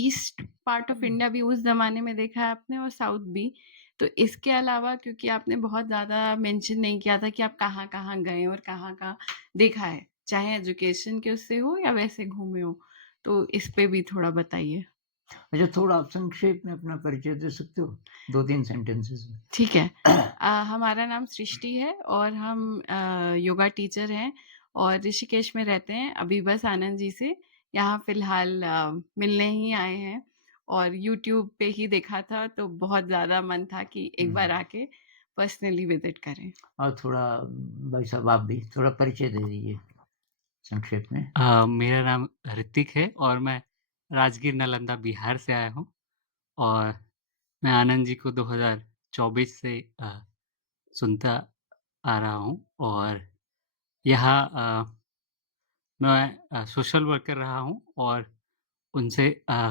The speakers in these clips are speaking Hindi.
ईस्ट पार्ट ऑफ इंडिया भी उस ज़माने में देखा है आपने और साउथ भी। तो इसके अलावा क्योंकि आपने बहुत ज़्यादा मेंशन नहीं किया था कि आप कहाँ-कहाँ गए और कहाँ-कहाँ देखा है, चाहे एजुकेशन के उससे हो या वैसे घूमे हो, तो इस पे भी थोड़ा बताइए? अच्छा, थोड़ा आप संक्षेप में अपना परिचय दे सकते हो? 2-3 सेंटेंसेस में। ठीक है। हमारा नाम सृष्टि है और हम योगा टीचर हैं और ऋषिकेश में रहते हैं। अभी बस आनंद जी से यहाँ फ़िलहाल मिलने ही आए हैं और यूट्यूब पे ही देखा था तो बहुत ज़्यादा मन था कि एक बार आके पर्सनली विज़िट करें। और थोड़ा भाई साहब आप भी थोड़ा परिचय दे दीजिए संक्षेप में। मेरा नाम ऋतिक है और मैं राजगीर, नालंदा, बिहार से आया हूँ और मैं आनंद जी को 2024 से सुनता आ रहा हूँ और यहाँ मैं सोशल वर्कर रहा हूँ और उनसे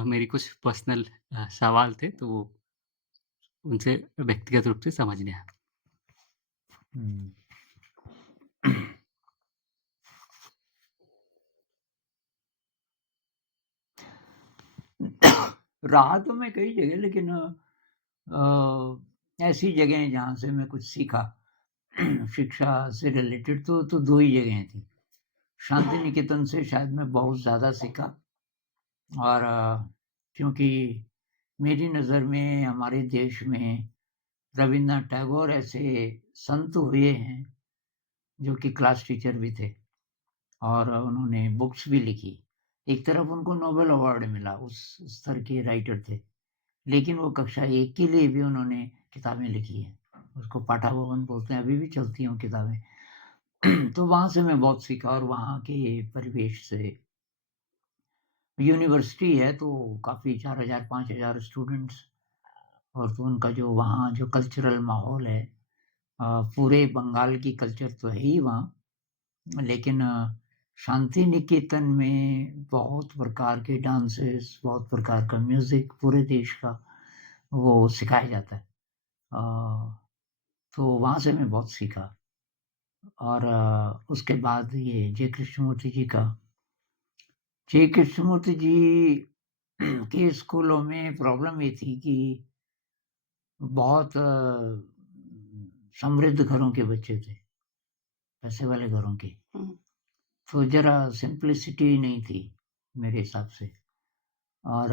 मेरी कुछ पर्सनल सवाल थे, तो वो उनसे व्यक्तिगत रूप से समझने आया। हुँ। रहा तो मैं कई जगह लेकिन ऐसी जगह हैं जहाँ से मैं कुछ सीखा शिक्षा से रिलेटेड तो 2 ही जगहें थी। शांति निकेतन से शायद मैं बहुत ज़्यादा सीखा और क्योंकि मेरी नज़र में हमारे देश में रवीन्द्रनाथ टैगोर ऐसे संत हुए हैं, जो कि क्लास टीचर भी थे और उन्होंने बुक्स भी लिखी। एक तरफ उनको नोबेल अवार्ड मिला, उस स्तर के राइटर थे। लेकिन वो कक्षा 1 के लिए भी उन्होंने किताबें लिखी हैं। उसको पाठा भवन बोलते हैं, अभी भी चलती हैं वो किताबें। तो वहाँ से मैं बहुत सीखा और वहाँ के परिवेश से यूनिवर्सिटी है तो काफ़ी 4000 5000 स्टूडेंट्स और तो उनका जो वहाँ जो कल्चरल माहौल है पूरे बंगाल की कल्चर तो है ही वहाँ, लेकिन शांति निकेतन में बहुत प्रकार के डांसेस, बहुत प्रकार का म्यूज़िक पूरे देश का वो सिखाया जाता है। तो वहाँ से मैं बहुत सीखा और उसके बाद ये जे कृष्णमूर्ति जी का जे कृष्णमूर्ति जी के स्कूलों में प्रॉब्लम ये थी कि बहुत समृद्ध घरों के बच्चे थे, पैसे वाले घरों के। हुँ। तो ज़रा सिम्प्लिसिटी नहीं थी मेरे हिसाब से और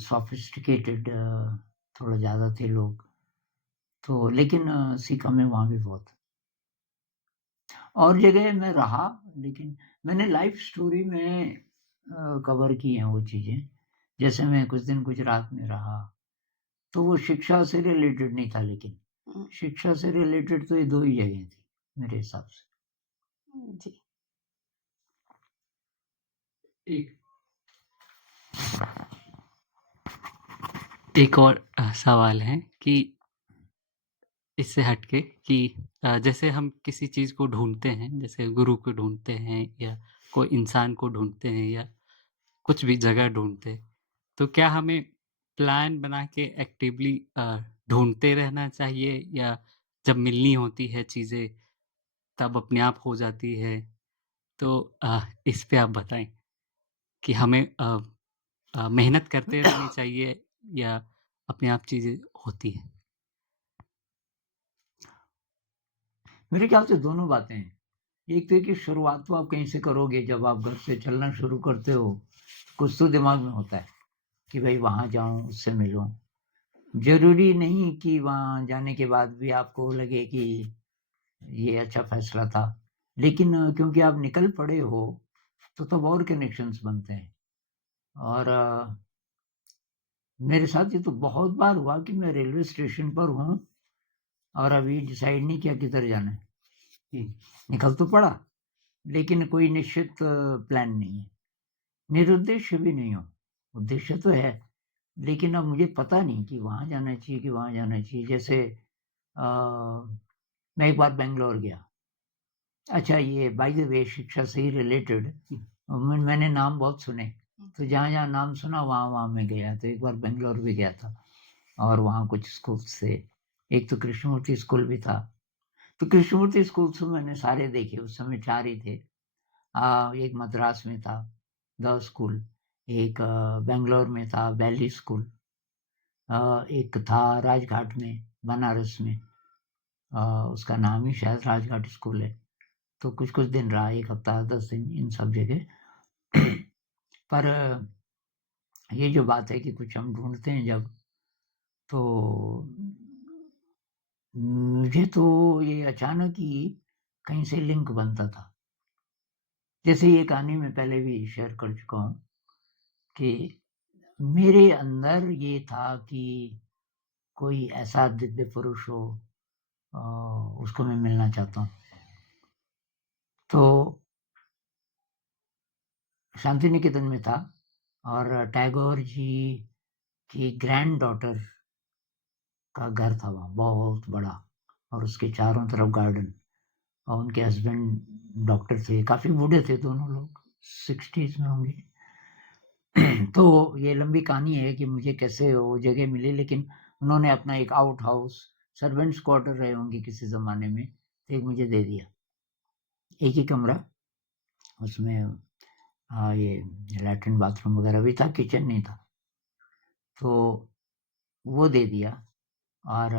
सोफिस्टिकेटेड थोड़ा ज़्यादा थे लोग। तो लेकिन सीखा मैं वहाँ भी बहुत। और जगह मैं रहा, लेकिन मैंने लाइफ़ स्टोरी में कवर की हैं वो चीज़ें। जैसे मैं कुछ दिन गुजरात में रहा, तो वो शिक्षा से रिलेटेड नहीं था लेकिन। हुँ, शिक्षा से रिलेटेड तो ये 2 ही जगह थी, मेरे हिसाब से। जी। एक एक और सवाल है कि इससे हट के कि जैसे हम किसी चीज़ को ढूँढते हैं, जैसे गुरु को ढूँढते हैं या कोई इंसान को ढूँढते हैं या कुछ भी जगह ढूँढते हैं, तो क्या हमें प्लान बना के एक्टिवली ढूँढते रहना चाहिए या जब मिलनी होती है चीज़ें, तब अपने आप हो जाती है? तो इस पे आप बताएँ कि हमें मेहनत करते रहनी चाहिए या अपने आप चीज़ें होती हैं? मेरे ख्याल से दोनों बातें हैं। एक तो है कि शुरुआत तो आप कहीं से करोगे, जब आप घर से चलना शुरू करते हो, कुछ तो दिमाग में होता है कि भई वहाँ जाऊँ, उससे मिलूँ। ज़रूरी नहीं कि वहाँ जाने के बाद भी आपको लगे कि ये अच्छा फैसला था। लेकिन क्योंकि आप निकल पड़े हो, तो तब और कनेक्शंस बनते हैं और मेरे साथ ये तो बहुत बार हुआ कि मैं रेलवे स्टेशन पर हूँ और अभी डिसाइड नहीं किया किधर जाना है। निकल तो पड़ा, लेकिन कोई निश्चित प्लान नहीं है। निरुद्देश्य भी नहीं हूँ, उद्देश्य तो है, लेकिन अब मुझे पता नहीं कि वहाँ जाना चाहिए कि वहाँ जाना चाहिए। जैसे अ, मैं एक बार बैंगलोर गया। अच्छा ये बाय द वे शिक्षा से ही रिलेटेड मैंने नाम बहुत सुने, तो जहाँ-जहाँ नाम सुना वहाँ-वहाँ मैं गया। तो एक बार बैंगलोर भी गया था और वहाँ कुछ स्कूल्स थे। एक तो कृष्णमूर्ति स्कूल भी था। तो कृष्णमूर्ति स्कूल्स मैंने सारे देखे, उस समय 4 ही थे। एक मद्रास में था, द स्कूल, एक बेंगलोर में था वैली स्कूल, एक था राजघाट में बनारस में, उसका नाम ही शायद राजघाट स्कूल है। तो कुछ दिन रहा, 1 हफ्ता 10 दिन इन सब जगह। पर ये जो बात है कि कुछ हम ढूँढते हैं जब, तो मुझे तो ये अचानक ही कहीं से लिंक बनता था। जैसे ये कहानी मैं पहले भी शेयर कर चुका हूँ कि मेरे अंदर ये था कि कोई ऐसा दिव्य पुरुष हो, उसको मैं मिलना चाहता हूँ। तो शांति निकेतन में था और टैगोर जी की ग्रैंड डॉटर का घर था वहाँ, बहुत बड़ा, और उसके चारों तरफ गार्डन। और उनके हस्बैंड डॉक्टर थे, काफ़ी बूढ़े थे दोनों लोग, 60s में होंगे। तो ये लंबी कहानी है कि मुझे कैसे वो जगह मिली, लेकिन उन्होंने अपना एक आउट हाउस, सर्वेंट्स क्वार्टर रहे होंगे किसी ज़माने में, तो एक मुझे दे दिया, एक ही कमरा, उसमें ये लैट्रिन बाथरूम वगैरह भी था, किचन नहीं था। तो वो दे दिया। और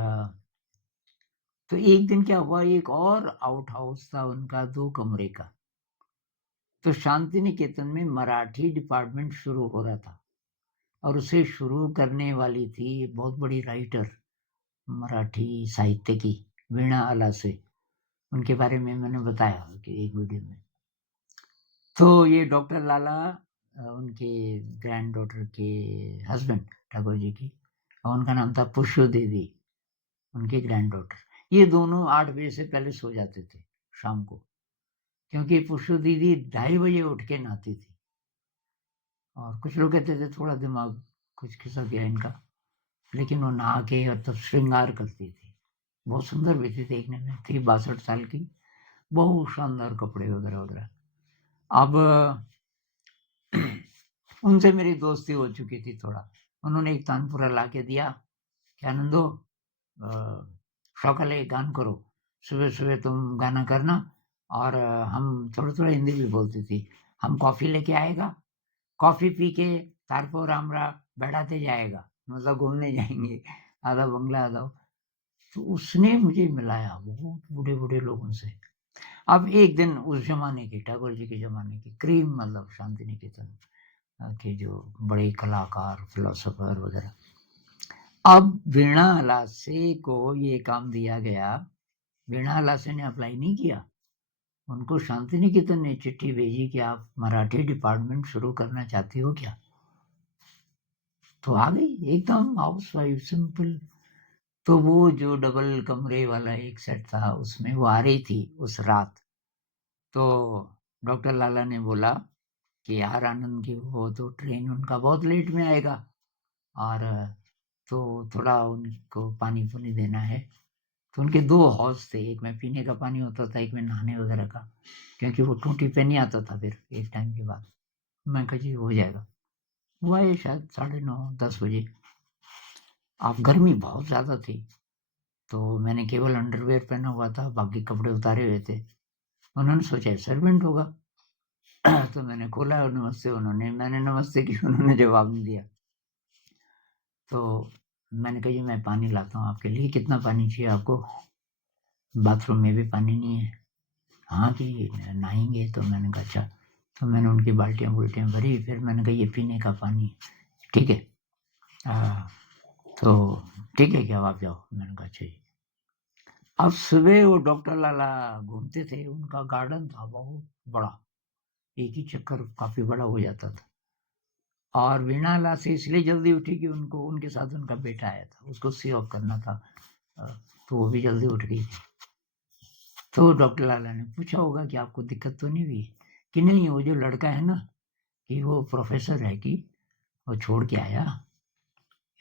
तो एक दिन क्या हुआ, एक और आउट हाउस था उनका 2 कमरे का। तो शांति निकेतन में मराठी डिपार्टमेंट शुरू हो रहा था, और उसे शुरू करने वाली थी एक बहुत बड़ी राइटर मराठी साहित्य की, वीणा अलासे। उनके बारे में मैंने बताया कि एक वीडियो में। तो ये डॉक्टर लाला, उनके ग्रैंड डॉटर के हस्बैंड ठाकुर जी की, और उनका नाम था पुष्पा दीदी, उनकी ग्रैंड डॉटर। ये दोनों 8 बजे से पहले सो जाते थे शाम को, क्योंकि पुष्पा दीदी 2:30 बजे उठ के नहाती थी। और कुछ लोग कहते थे थोड़ा दिमाग कुछ खिसक गया इनका, लेकिन वो नहा के और तब श्रृंगार करती थी। बहुत सुंदर भी थी देखने में, थी 62 साल की, बहुत शानदार कपड़े वगैरह वगैरह। अब उनसे मेरी दोस्ती हो चुकी थी थोड़ा। उन्होंने एक तानपुरा ला के दिया कि आनंदो, सकाले गान करो, सुबह सुबह तुम गाना करना, और हम थोड़ा थोड़ा हिंदी भी बोलती थी। हम कॉफ़ी लेके आएगा, कॉफ़ी पी के तारपुर हमरा बैठाते जाएगा, मतलब घूमने जाएंगे, आधा बंगला आधा। तो उसने मुझे मिलाया बहुत बूढ़े बूढ़े लोगों से। अब एक दिन उस जमाने के, ठाकुर जी के जमाने की क्रीम, मतलब शांति निकेतन के जो बड़े कलाकार, फिलोसोफर वगैरह। अब वीणा अलासे को ये काम दिया गया। वीणा अलासे ने अप्लाई नहीं किया, उनको शांति निकेतन ने चिट्ठी भेजी कि आप मराठी डिपार्टमेंट शुरू करना चाहती हो क्या? तो आ गई एकदम हाउस वाइफ, सिंपल। तो वो जो डबल कमरे वाला एक सेट था, उसमें वो आ रही थी उस रात। तो डॉक्टर लाला ने बोला कि यार आनंद की वो तो ट्रेन उनका बहुत लेट में आएगा, और तो थोड़ा उनको पानी पुनी देना है। तो उनके 2 हौज थे, एक में पीने का पानी होता था, एक में नहाने वगैरह का, क्योंकि वो टूटी पे नहीं आता था फिर एक टाइम के बाद। मैं कहा जी हो जाएगा। हुआ ये शायद 9:30 10 बजे। अब गर्मी बहुत ज़्यादा थी, तो मैंने केवल अंडरवेयर पहना हुआ था, बाकी कपड़े उतारे हुए थे। उन्होंने सोचा सर्वेंट होगा। तो मैंने खोला और नमस्ते, मैंने नमस्ते की, उन्होंने जवाब नहीं दिया। तो मैंने कहा जी मैं पानी लाता हूँ आपके लिए, कितना पानी चाहिए आपको? बाथरूम में भी पानी नहीं है। हाँ कि नहाएंगे? तो मैंने कहा अच्छा। तो मैंने उनकी बाल्टियाँ बुल्टियाँ भरी, फिर मैंने कहा ये पीने का पानी, ठीक है? तो ठीक है क्या, आप जाओ। मैंने कहा अच्छा जी। अब सुबह वो डॉक्टर लाला घूमते थे, उनका गार्डन था बहुत बड़ा, एक ही चक्कर काफी बड़ा हो जाता था। और वीणा ला से इसलिए जल्दी उठी कि उनको, उनके साथ उनका बेटा आया था, उसको सी ऑफ करना था, तो वो भी जल्दी उठ गई थी। तो डॉक्टर लाला ने पूछा होगा कि आपको दिक्कत तो नहीं हुई? कि नहीं, वो जो लड़का है ना, कि वो प्रोफेसर है, कि वो छोड़ के आया।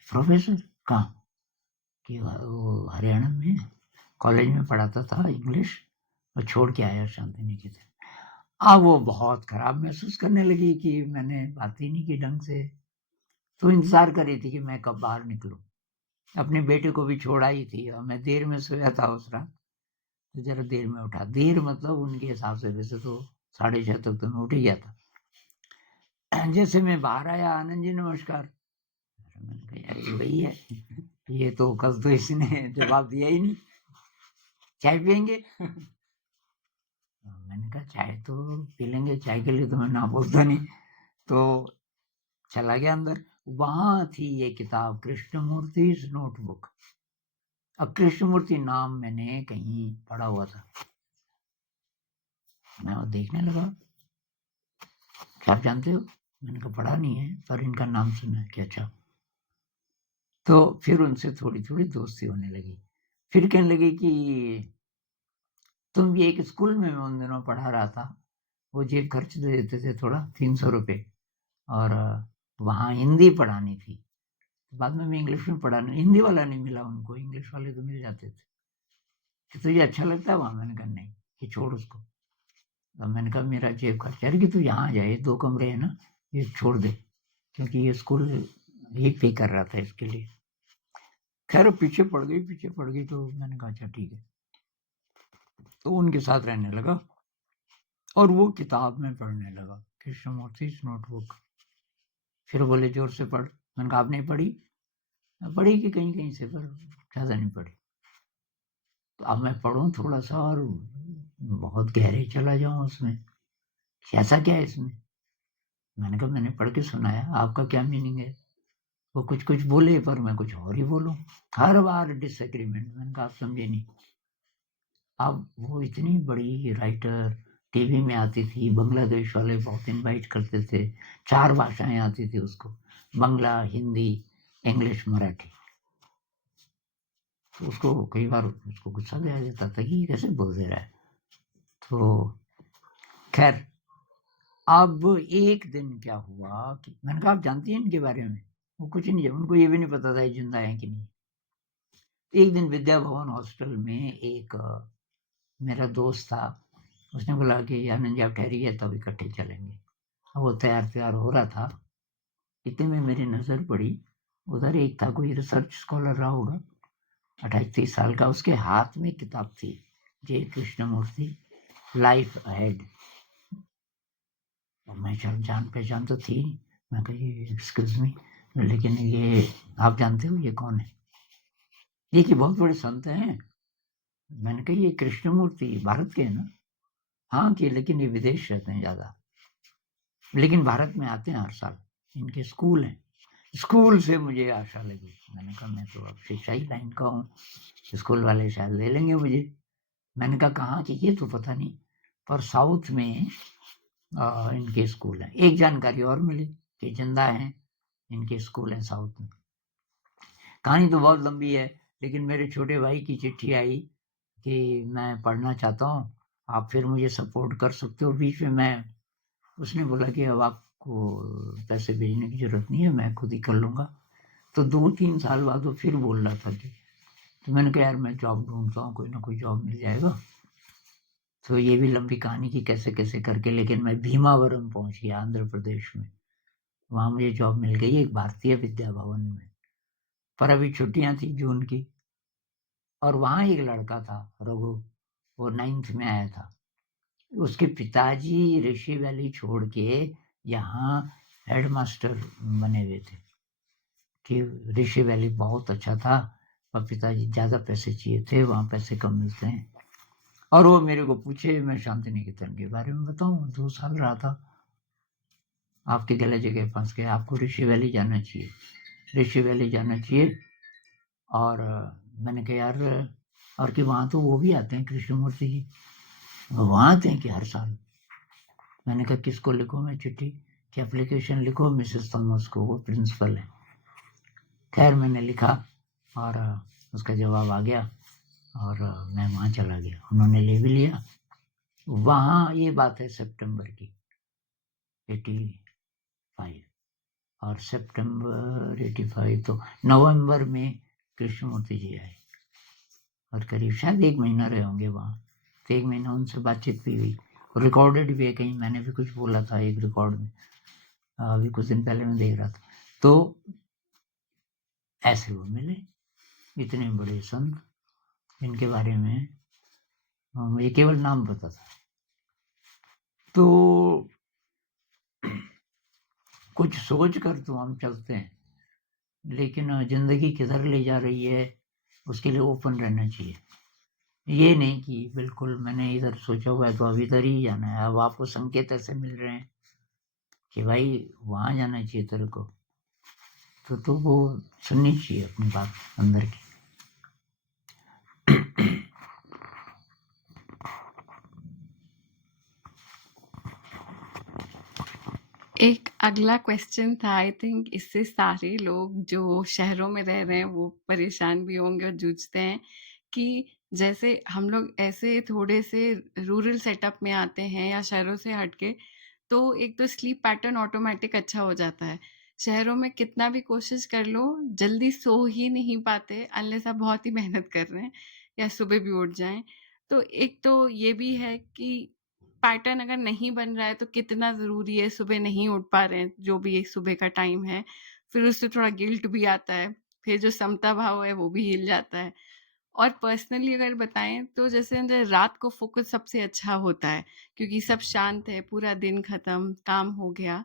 प्रोफेसर कहाँ? कि वो हरियाणा में कॉलेज में पढ़ाता था इंग्लिश, और छोड़ के आया शांति निकेतन। अब वो बहुत खराब महसूस करने लगी कि मैंने बात ही नहीं की ढंग से। तो इंतजार कर रही थी कि मैं कब बाहर निकलूं। अपने बेटे को भी छोड़ आई थी, और मैं देर में सोया था उस रात, तो जरा देर में उठा। देर मतलब उनके हिसाब से, वैसे तो 6:30 तक तो मैं उठ ही गया था। जैसे मैं बाहर आया, आनंद जी नमस्कार। मैंने कहा यार ये वही है, ये तो कल तो इसने जवाब दिया ही नहीं, चाय पियेंगे? मैंने कहा चाय तो पी लेंगे, चाय के लिए तो मैं ना बोलता नहीं। तो चला गया अंदर, वहां थी ये किताब कृष्णमूर्ति नोटबुक। अब कृष्णमूर्ति नाम मैंने कहीं पढ़ा हुआ था, मैं वो देखने लगा, क्या आप जानते हो? मैंने कहा पढ़ा नहीं है पर इनका नाम सुना है। कि अच्छा। तो फिर उनसे थोड़ी थोड़ी दोस्ती होने लगी। फिर कहने लगी कि तुम भी एक स्कूल में मैं उन दिनों पढ़ा रहा था, वो जेब खर्च दे देते थे थोड़ा 300 रुपये, और वहाँ हिंदी पढ़ानी थी। बाद में मैं इंग्लिश में पढ़ाने, हिंदी वाला नहीं मिला उनको, इंग्लिश वाले तो मिल जाते थे। कि तुझे अच्छा लगता है वहाँ? मैंने कहा नहीं, कि छोड़ उसको। तो मैंने कहा मेरा जेब खर्च, अरे कि तू यहाँ जाए, 2 कमरे है ना, ये छोड़ दे, क्योंकि ये स्कूल ही पे कर रहा था इसके लिए। खैर पीछे पड़ गई। तो मैंने कहा अच्छा ठीक है, तो उनके साथ रहने लगा और वो किताब में पढ़ने लगा, कृष्णमूर्ति नोटबुक। फिर बोले जोर से पढ़। मैंने कहा आप नहीं पढ़ी? पढ़ी कि कहीं कहीं से, पर ज़्यादा नहीं पढ़ी। तो अब मैं पढ़ूं थोड़ा सा और बहुत गहरे चला जाऊं उसमें, ऐसा क्या है इसमें? मैंने कहा मैंने पढ़ के सुनाया, आपका क्या मीनिंग है? वो कुछ कुछ बोले पर मैं कुछ और ही बोलूं, हर बार डिसएग्रीमेंट। मैंने कहा आप समझे नहीं। अब वो इतनी बड़ी राइटर, टीवी में आती थी, बांग्लादेश वाले बहुत इनवाइट करते थे, 4 भाषाएं आती थी उसको, बांग्ला, हिंदी, इंग्लिश, मराठी। तो उसको कई बार उसको गुस्सा भी आ जाता था कि ये कैसे बोल दे रहा है। तो खैर अब एक दिन क्या हुआ कि मैंने कहा आप जानती हैं इनके बारे में? वो कुछ नहीं, उनको ये भी नहीं पता था ये जिंदा है कि नहीं। एक दिन विद्या भवन हॉस्टल में एक मेरा दोस्त था, उसने बोला कि आनंद जी आप ठहरिए, तब इकट्ठे चलेंगे। वो तैयार हो रहा था, इतने में मेरी नज़र पड़ी, उधर एक था, कोई रिसर्च स्कॉलर रहा होगा, 28-30 साल का, उसके हाथ में किताब थी, जे कृष्णमूर्ति, लाइफ अहेड। मैं जान पहचान तो थी, मैं कही एक्सक्यूज मी, लेकिन ये आप जानते हो ये कौन है? ये कि बहुत बड़े संत हैं। मैंने कहा ये कृष्णमूर्ति भारत के हैं ना? हाँ कि लेकिन ये विदेश रहते हैं ज़्यादा, लेकिन भारत में आते हैं हर साल, इनके स्कूल हैं। स्कूल से मुझे आशा लगी, मैंने कहा मैं तो अब शिक्षा ही लाइन का हूँ, स्कूल वाले शायद ले लेंगे मुझे। मैंने कहा कहाँ की? ये तो पता नहीं, पर साउथ में इनके स्कूल हैं। एक जानकारी और मिली कि जिंदा हैं, इनके स्कूल हैं साउथ में। कहानी तो बहुत लंबी है, लेकिन मेरे छोटे भाई की चिट्ठी आई कि मैं पढ़ना चाहता हूँ, आप फिर मुझे सपोर्ट कर सकते हो। बीच में मैं, उसने बोला कि अब आपको पैसे भेजने की ज़रूरत नहीं है, मैं खुद ही कर लूँगा। तो 2-3 साल बाद वो फिर बोल रहा था कि, तो मैंने कहा यार मैं जॉब ढूंढता हूँ, कोई ना कोई जॉब मिल जाएगा। तो ये भी लंबी कहानी की कैसे कैसे करके, लेकिन मैं भीमावरम पहुँच गया आंध्र प्रदेश में, वहाँ मुझे जॉब मिल गई एक भारतीय विद्या भवन में। पर अभी छुट्टियाँ थी जून की, और वहाँ एक लड़का था रघु, वो 9th में आया था। उसके पिताजी ऋषि वैली छोड़ के यहाँ हेडमास्टर बने हुए थे, कि ऋषि वैली बहुत अच्छा था, और पिताजी ज़्यादा पैसे चाहिए थे, वहाँ पैसे कम मिलते हैं। और वो मेरे को पूछे, मैं शांति निकेतन के बारे में बताऊँ, 2 साल रहा था, आपके गलत जगह फंस गए, आपको ऋषि वैली जाना चाहिए, ऋषि वैली जाना चाहिए। और मैंने कहा यार, और कि वहाँ तो वो भी आते हैं कृष्णमूर्ति जी, वहाँ आते हैं कि हर साल? मैंने कहा किसको लिखूँ मैं चिट्ठी, कि एप्लीकेशन लिखो मिसेस थॉमस को, वो प्रिंसिपल है। खैर मैंने लिखा और उसका जवाब आ गया, और मैं वहाँ चला गया, उन्होंने ले भी लिया। वहाँ ये बात है सितंबर की 85, और सितंबर 85 तो नवंबर में कृष्णमूर्ति जी आए, और करीब शायद 1 महीना रहे होंगे वहाँ। तो 1 महीना उनसे बातचीत भी हुई, रिकॉर्डेड भी है, कहीं मैंने भी कुछ बोला था एक रिकॉर्ड में, अभी कुछ दिन पहले मैं देख रहा था। तो ऐसे वो मिले, इतने बड़े संत, इनके बारे में मुझे केवल नाम पता था। तो कुछ सोच कर तो हम चलते हैं, लेकिन ज़िंदगी किधर ले जा रही है, उसके लिए ओपन रहना चाहिए। ये नहीं कि बिल्कुल मैंने इधर सोचा हुआ है तो अब इधर ही जाना है। अब आपको संकेत ऐसे मिल रहे हैं कि भाई वहाँ जाना चाहिए तेरे को, तो वो सुननी चाहिए अपनी बात अंदर की। एक अगला क्वेश्चन था, आई थिंक इससे सारे लोग जो शहरों में रह रहे हैं वो परेशान भी होंगे और जूझते हैं कि जैसे हम लोग ऐसे थोड़े से रूरल सेटअप में आते हैं या शहरों से हटके, तो एक तो स्लीप पैटर्न ऑटोमेटिक अच्छा हो जाता है। शहरों में कितना भी कोशिश कर लो, जल्दी सो ही नहीं पाते अनलेस आप बहुत ही मेहनत कर रहे हैं या सुबह भी उठ जाएँ। तो एक तो ये भी है कि पैटर्न अगर नहीं बन रहा है तो कितना ज़रूरी है, सुबह नहीं उठ पा रहे हैं, जो भी एक सुबह का टाइम है, फिर उससे थोड़ा गिल्ट भी आता है, फिर जो समता भाव है वो भी हिल जाता है। और पर्सनली अगर बताएँ तो जैसे मुझे रात को फ़ोकस सबसे अच्छा होता है, क्योंकि सब शांत है, पूरा दिन खत्म, काम हो गया।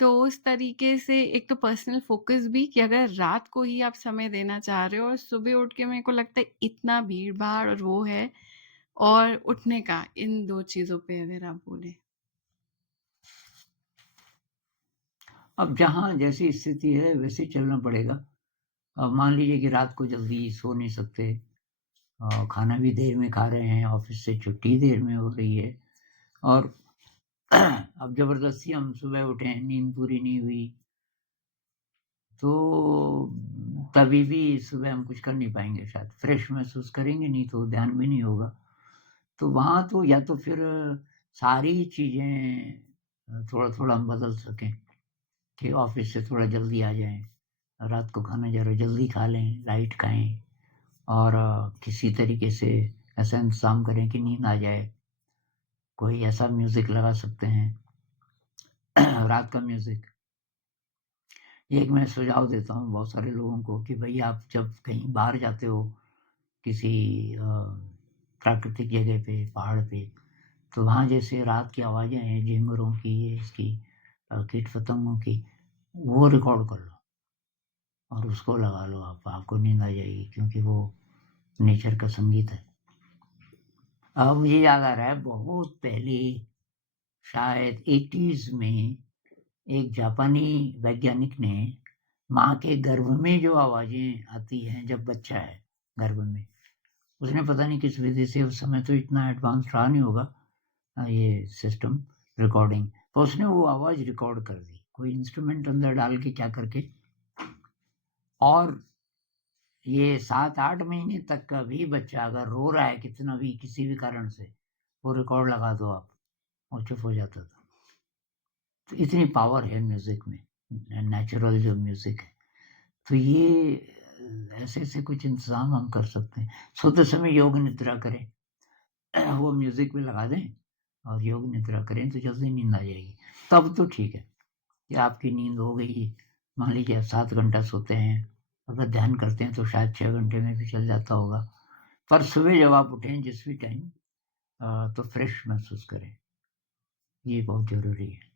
तो उस तरीके से एक तो पर्सनल फ़ोकस भी कि अगर रात को ही आप समय देना चाह रहे हो और सुबह उठ के मेरे को लगता है इतना भीड़-भाड़ और वो है, और उठने का, इन 2 चीज़ों पे अगर आप बोलें। अब जहाँ जैसी स्थिति है वैसे चलना पड़ेगा। मान लीजिए कि रात को जल्दी सो नहीं सकते, खाना भी देर में खा रहे हैं, ऑफ़िस से छुट्टी देर में हो रही है और अब ज़बरदस्ती हम सुबह उठे, नींद पूरी नहीं हुई, तो तभी भी सुबह हम कुछ कर नहीं पाएँगे शायद। फ्रेश महसूस करेंगे नहीं तो ध्यान भी नहीं होगा। तो वहाँ तो या तो फिर सारी चीज़ें थोड़ा-थोड़ा हम बदल सकें कि ऑफ़िस से थोड़ा जल्दी आ जाएँ, रात को खाना ज़रा जल्दी खा लें, लाइट खाएँ और किसी तरीके से ऐसा इंतज़ाम करें कि नींद आ जाए। कोई ऐसा म्यूज़िक लगा सकते हैं रात का म्यूज़िक। एक मैं सुझाव देता हूँ बहुत सारे लोगों को कि भई आप जब कहीं बाहर जाते हो, किसी प्राकृतिक जगह पे, पहाड़ पे, तो वहाँ जैसे रात की आवाज़ें हैं झिंगुरों की, इसकी कीट-पतंगों की, वो रिकॉर्ड कर लो और उसको लगा लो आप, आपको नींद आ जाएगी क्योंकि वो नेचर का संगीत है। अब मुझे याद आ रहा है बहुत पहले शायद 80s में एक जापानी वैज्ञानिक ने माँ के गर्भ में जो आवाज़ें आती हैं जब बच्चा है गर्भ में, उसने पता नहीं किस विधि से, उस समय तो इतना एडवांस रहा नहीं होगा ये सिस्टम रिकॉर्डिंग, तो उसने वो आवाज़ रिकॉर्ड कर दी, कोई इंस्ट्रूमेंट अंदर डाल के क्या करके, और ये 7-8 महीने तक का भी बच्चा अगर रो रहा है कितना भी किसी भी कारण से, वो रिकॉर्ड लगा दो आप, वो चुप हो जाता था। तो इतनी पावर है म्यूज़िक में, नेचुरल जो म्यूज़िक है। तो ये ऐसे-ऐसे कुछ इंतज़ाम हम कर सकते हैं। सोते समय योग निद्रा करें, वो म्यूज़िक भी लगा दें और योग निद्रा करें तो जल्दी नींद आ जाएगी। तब तो ठीक है कि आपकी नींद हो गई, मान लीजिए आप 7 घंटा सोते हैं, अगर ध्यान करते हैं तो शायद 6 घंटे में भी चल जाता होगा। पर सुबह जब आप उठें जिस भी टाइम तो फ्रेश महसूस करें, ये बहुत ज़रूरी है।